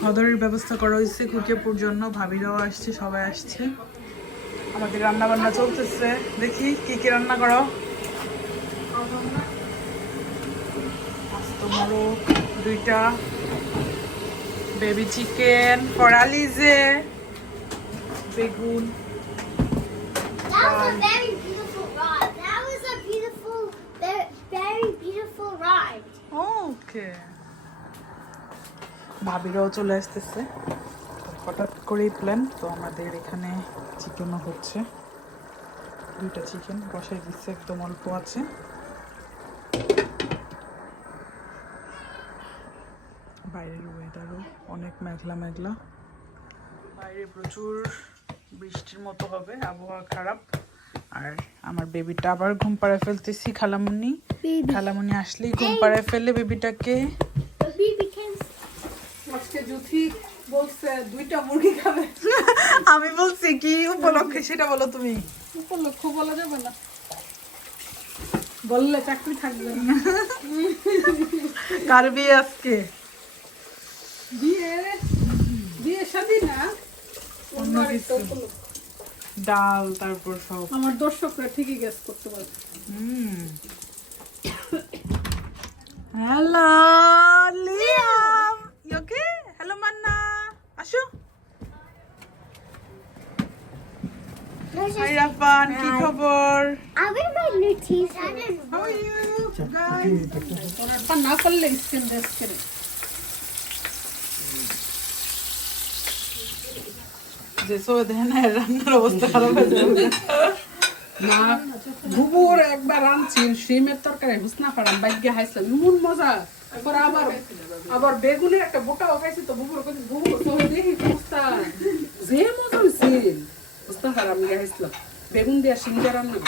খাবারের ব্যবস্থা করা হয়েছে কুকিয়াপুর জন্য ভাবিরাও আসছে সবাই আসছে। আমাদের রান্না বান্না চলতেছে। দেখি কি কি রান্না করো। মোরগ দুইটা বেবি চিকেন ফরালিজে বেগুন ওকে। ভাবিরাও চলে আসতেছে। হঠাৎ করেই প্ল্যান তো আমাদের এখানে চিকেনও হচ্ছে। দুইটা চিকেন বসাই দিচ্ছে একদম অল্প আছে। বাইরের ওয়েদারও অনেক মেঘলা মেঘলা। বাইরে প্রচুর বৃষ্টির মতো হবে আবহাওয়া খারাপ। আর আমার বেবিটা আবার ঘুম পাড়ায় ফেলতেছি খালামুনি। খালামুনি আসলেই ঘুম পাড়ায় ফেলে বেবিটাকে আমি বলছি কি উপলক্ষে সেটা বলো তুমি? উপলক্ষ বলা যাবে না। বললে চাকরি থাকবে না। কার বিয়ে আজকে? বিয়ে বিয়ে শাদি না? অন্য অন্য কিছু। ডাল তারপর সব। আমার দর্শকরা ঠিকই গ্যাস করতে পারবে। হুম। Hello Liam okay hello Manna আসো। হাই রাফান কি খবর. হাউ আর ইউ গাইস ওনারটা না করলে করে। যে সো দেখেন না রান্নার অবস্থা খারাপ হয়ে যাবে না একবার শিমের তরকারি হুসনা বাইকে মজা আবার আবার বেগুনের একটা বোটা তো দেখি যে মজা গিয়ে বেগুন দিয়ে রান্না।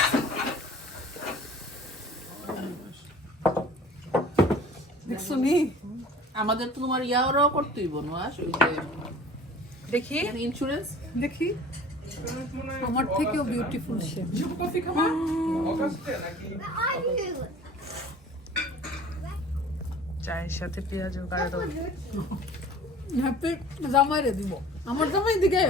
দেখছ নি আমাদের তো তোমার ইয়াওরাও করতেই বোন ওই দেখি। ইন্স্যুরেন্স দেখি। আমার থেকেও বিউটিফুল সে কফি খাবা চায়ের সাথে পেঁয়াজ কাটে দাও হ্যাপি জামাইরে দিব। আমার জামাই দিকে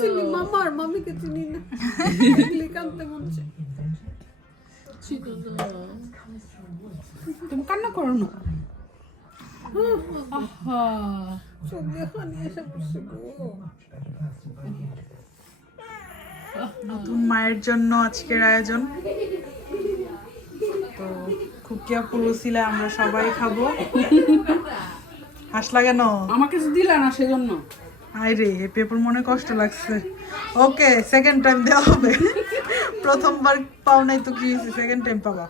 চিনি মামার মামিকে চিনি না। তুমি কান্না করো না। নতুন মায়ের জন্য আজকের আয়োজন। তো খুকিয়া পুরুষিলা আমরা সবাই খাব। হাসলা কেন? আমাকে দিলা না সেজন্য। আই রে এই পেপার মনে কষ্ট লাগছে। ওকে সেকেন্ড টাইম দেওয়া হবে। প্রথমবার পাও নাই তো কি হয়েছে? সেকেন্ড টাইম পাবা.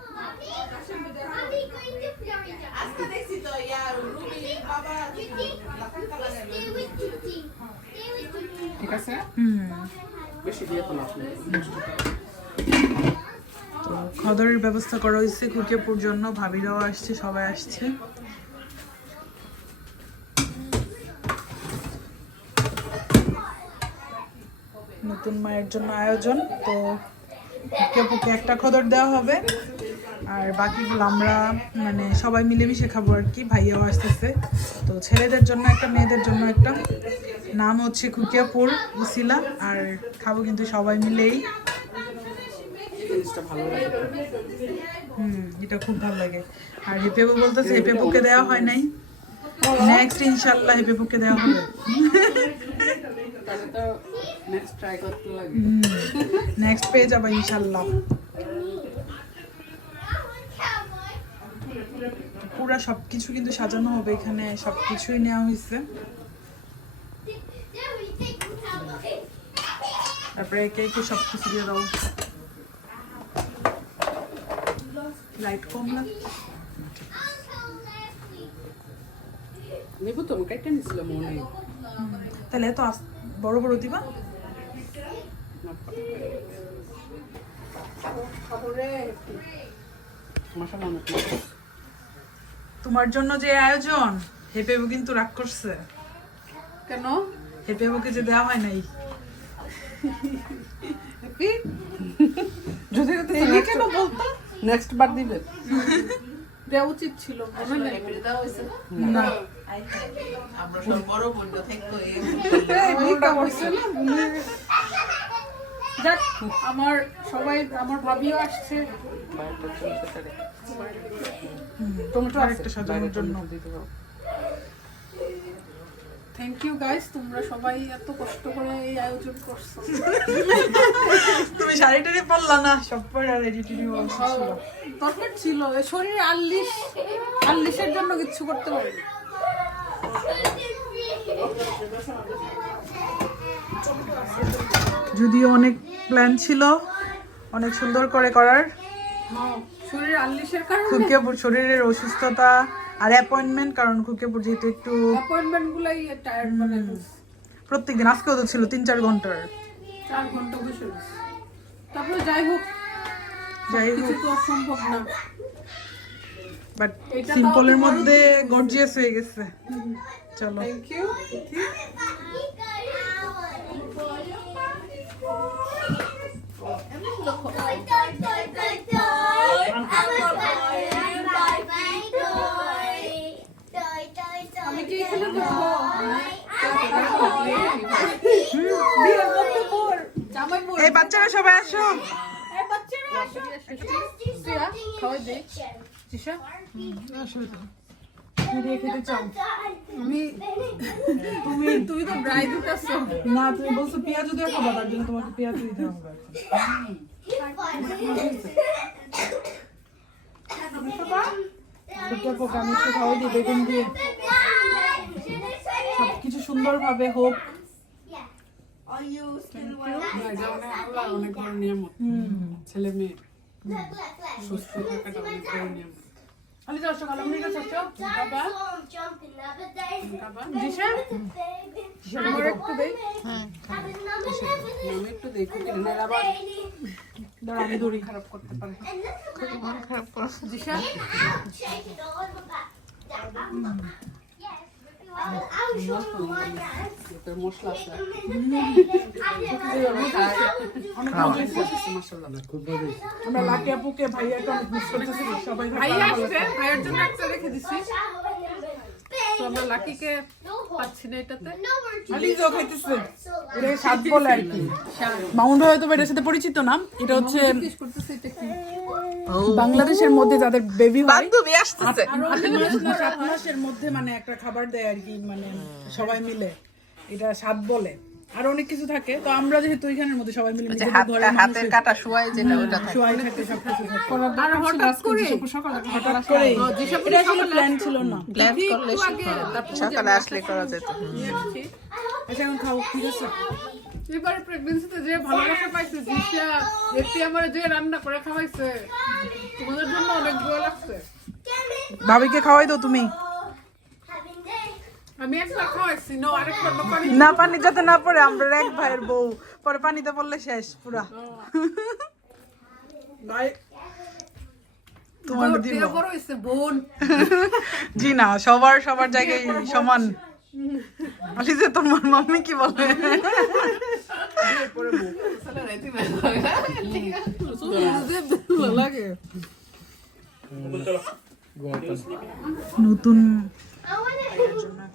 ঠিক আছে? হুম। বেশি দিয়ে নেই। তো খাবারের ব্যবস্থা করা হয়েছে কুকিয়াপুর জন্য, ভাবিরাও আসছে, সবাই আসছে। নতুন মায়ের জন্য আয়োজন, তো কুকিয়াপুকে একটা খদর দেওয়া হবে। আর বাকিগুলো আমরা মানে সবাই মিলেমিশে খাব আর কি, ভাইয়াও আসতেছে। তো ছেলেদের জন্য একটা, মেয়েদের জন্য একটা। নাম হচ্ছে খুকিয়াপুর উসিলা, আর খাব কিন্তু সবাই মিলেই। জিনিসটা ভালো লাগে। হুম এটা খুব ভালো লাগে। আর হেপেবু বলতেছে হেপেবুকে দেওয়া হয় নাই। নেক্সট ইনশাল্লাহ হেপেবুকে দেওয়া হবে। তাহলে তো নেক্সট ট্রাই করতে নেক্সট ইনশাল্লাহ পুরা সবকিছু কিন্তু সাজানো হবে এখানে সবকিছুই নেওয়া হয়েছে। তারপরে একে একে সবকিছু দিয়ে দাও। লাইট কম লাগছে নেব তো কেটে নিছিল মনে। তাহলে এত আস- বড় বড় দিবা। তোমার জন্য যে আয়োজন হেপেবু কিন্তু রাগ করছে। কেন? হেপে বুকে যে দেওয়া হয় নাই। যদি কেন বলতো? নেক্সট বার দিবেন দেওয়া উচিত ছিল। মনে নেই না? আমরা সব বড় বন্ধ থাকতো যাক আমার সবাই আমার ভাবিও আসছে। টমেটো আরেকটা সাজানোর জন্য। থ্যাংক ইউ গাইস তোমরা সবাই এত কষ্ট করে এই আয়োজন করছ। তুমি শাড়ি পরলা না সব পরে রেডি টেডি দরকার ছিল। শরীরে আল্লিশ আল্লিশের জন্য কিচ্ছু করতে পারি যদিও অনেক প্ল্যান ছিল অনেক সুন্দর করে করার। হ্যাঁ শরীরে আল্লিশের কারণে। খুকিয়াপুর শরীরের অসুস্থতা আর অ্যাপয়েন্টমেন্ট কারণ খুকিয়াপুর যেহেতু একটু টায়ার্ড মানে প্রত্যেকদিন আজকেও তো ছিল তিন চার ঘণ্টার। চার ঘণ্টা বসে। তারপরে যাই হোক যাই কিছু হোক। তো অসম্ভব সম্ভব না। বাট সিম্পলের মধ্যে গর্জিয়াস হয়ে গেছে। চলো। থ্যাংক ইউ আমি কি এখানে বসবো বিয়ের মধ্যে বোর জামাই বোর এই বাচ্চারা সবাই আসো এই বাচ্চারা আসো টিয়া খেতে চাও? আমি তুমি তুমি তো ড্রাই দিতেছো। না তুমি বলছো পেঁয়াজও দিয়ে খাবা তার জন্য তোমাকে পেঁয়াজ দিতে হবে দিয়ে। সবকিছু হোক। অনেক বড় হুম। ছেলে মেয়ে। সুস্থ থাকাটা অনেক নিয়ামত আমি যাও সকালে কাছে আসো বাবা। বাবা। জিশা? আমার একটু দেই আমি একটু দেই কুকি না আবার দাঁড়া আমি ধরি খারাপ করতে পারে খারাপ করো। জিশা এতে মশলা আছে অনেক মজা হয়েছে। মশলা আমরা লাটিয়া পুকে ভাইয়াকে অনেক মিস করতেছি সবাই ভাইয়া আসছে ভাইয়ের জন্য একটা রেখে দিছি। তো আমরা লাকিকে পাচ্ছি না এটাতে। আলিজও খাইতেছে। এটা স্বাদ বলে আর কি। মাউন্ট হয়তো এটার সাথে পরিচিত নাম। এটা হচ্ছে এটা বাংলাদেশের মধ্যে যাদের বেবি হয় সাত মাসের মধ্যে মানে একটা খাবার দেয় আর কি মানে সবাই মিলে। এটা স্বাদ বলে। আর অনেক কিছু থাকে। তো আমরা যেহেতু এখানের মধ্যে সবাই মিলে হাত ঘরের হাতের কাটা শুয়াই যেটা ওটা থাকে। সবাই থাকে সব কিছু থাকে। আর হঠাৎ করে হঠাৎ করে যেসব এটা আসলে প্ল্যান ছিল না। প্ল্যান করলে সকালে আসলে করা যেত। আচ্ছা এখন খাও ঠিক আছে এবারে প্রেগনেন্সিতে যে ভালোবাসা পাইছে জিসা একটি আমার যে রান্না করে খাওয়াইছে তোমাদের জন্য অনেক ভালো লাগছে। ভাবিকে খাওয়াই দাও তুমি। নো পানি যাতে না পড়ে আমরা এক ভাইয়ের বউ। পরে পানিতে পড়লে শেষ পুরা। তোমার দিব। বিয়ে বড় হইছে বোন। জি না সবার সবার জায়গায় সমান। আলিজে তোমার মাম্মি কি বলে?